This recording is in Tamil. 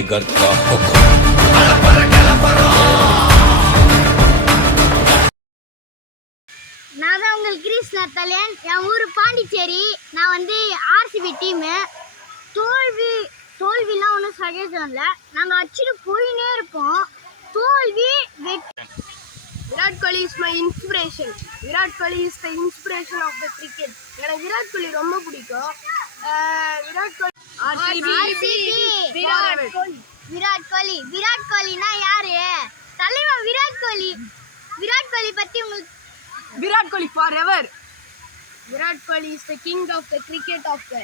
टाइगर का हुक्म। நான் தான் உங்கள் கிரீஸ் நத்தலியன். என் ஊர் பாண்டிச்சேரி. நான் வந்து ஆர்சிபி டீமு. தோல்விலாம் ஒன்றும் சகஜம் இல்லை. நாங்கள் அடிச்சுட்டு போயினே இருப்போம். தோல்வி வெற்றி. Virat Kohli is my inspiration. Virat Kohli is the inspiration of the cricket. எனக்கு விராட் கோலி ரொம்ப பிடிக்கும். விராட் கோலி விராட் கோலினா யாரு? தலைவர் விராட் கோலி. விராட் கோலி பத்தி உங்களுக்கு? Virat Kohli forever. Virat Kohli is the king of the cricket of the